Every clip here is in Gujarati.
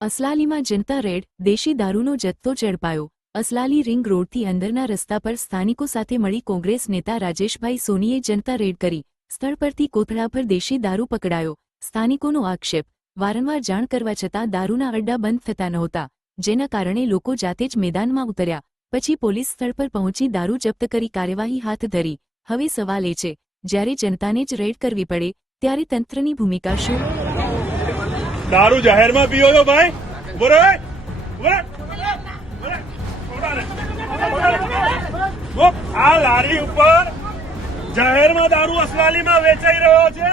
અસલાલીમાં જનતા રેડ, દેશી દારૂનો જથ્થો ઝડપાયો। અસલાલી રિંગ રોડથી અંદરના રસ્તા પર સ્થાનિકો સાથે મળી કોંગ્રેસ નેતા રાજેશભાઈ સોનીએ જનતા રેડ કરી સ્થળ પરથી કોથળા પર દેશી દારૂ પકડાયો। સ્થાનિકોનો આક્ષેપ, વારંવાર જાણ કરવા છતાં દારૂના અડ્ડા બંધ થતા નહોતા, જેના કારણે લોકો જાતે જ મેદાનમાં ઉતર્યા। પછી પોલીસ સ્થળ પર પહોંચી દારૂ જપ્ત કરી કાર્યવાહી હાથ ધરી। હવે સવાલ એ છે, જ્યારે જનતાને જ રેડ કરવી પડે ત્યારે તંત્રની ભૂમિકા શું? दारू जाहिर में पियो तो भाई बोरे वो आ लारी ऊपर जाहिर में दारू असलाली में वेचाई રહ્યો છે।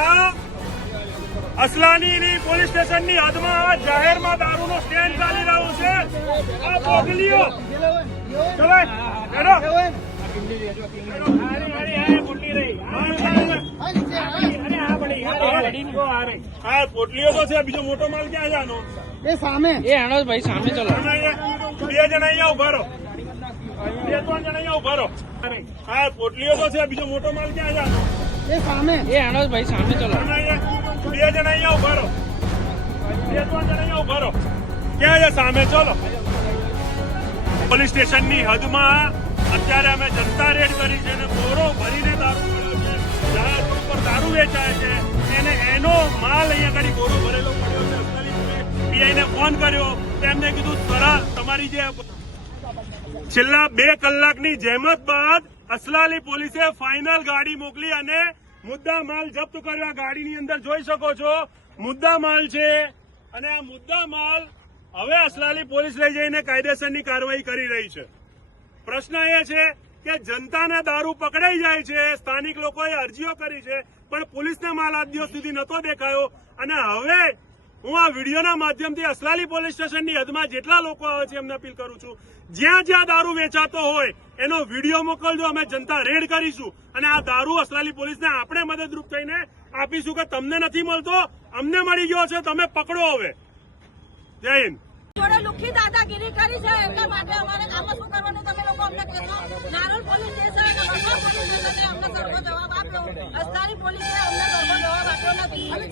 આ असलाली ની પોલીસ સ્ટેશન ની હદમાં જાહેર માં દારૂ નો સ્ટેન્ડ ચાલી રહ્યું છે। આ બોટલીઓ ચલો પોટલીઓ તો છે, બીજો મોટો માલ ક્યાં જાનો? એ સામે એ આણો ભાઈ સામે ચલો। બે જણા અહીંયા ઉભા રહો, બે ત્રણ જણા અહીંયા ઉભા રહો। હા પોટલીઓ તો છે, બીજો મોટો માલ ક્યાં જાનો? એ સામે એ આણો ભાઈ સામે ચલો। બે જણા અહીંયા ઉભા રહો, બે ત્રણ જણા અહીંયા ઉભા રહો। ક્યાં છે? સામે ચલો। પોલીસ સ્ટેશનની હદમાં અત્યારે અમે જનતા રેડ કરી છે અને બોરો ભરીને દારૂ મળ્યો છે। જાહેર રોડ પર દારૂ વેચાય છે અને એનો માલ અહીંયા આગળ બોરો ભરેલો પડ્યો છે। પીઆઈને ફોન કર્યો, તેમને કીધું સરા તમારી જે છેલ્લા 2 કલાકની જહેમત બાદ અસલાલી પોલીસે ફાઇનલ ગાડી મોકલી અને મુદ્દા માલ જપ્ત કર્યો। આ ગાડીની અંદર જોઈ શકો છો મુદ્દા માલ છે અને આ મુદ્દા માલ હવે અસલાલી પોલીસ લઈ જઈને કાયદેસરની કાર્યવાહી કરી રહી છે। પ્રશ્ન એ છે કે જનતાને દારૂ પકડાઈ જાય છે, સ્થાનિક લોકોએ અરજીઓ કરી છે, પણ પોલીસને માલ આજ દિવસ સુધી નહોતો દેખાયો। અને હવે હું આ વિડીયોના માધ્યમથી અસલાલી પોલીસ સ્ટેશનની હદમાં જેટલા લોકો આવે છે એમને અપીલ કરું છું, જ્યાં જ્યાં દારૂ વેચાતો હોય એનો વિડીયો મોકલજો। અમે જનતા રેડ કરીશું અને આ દારૂ અસલાલી પોલીસને આપણે મદદરૂપ થઈને આપીશું કે તમને નથી મળતો, અમને મળી ગયો છે, તમે પકડો। હવે જય હિન્દ। જોડે લુખી દાદાગીરી કરી છે, એટલા માટે અમારે આમાં શું કરવાનું તમે લોકો અમને કહેશો? નારોલ પોલીસ સ્ટેશન, પોલીસ સ્ટેશને અમને સરખો જવાબ આપ્યો। અસલાલી પોલીસે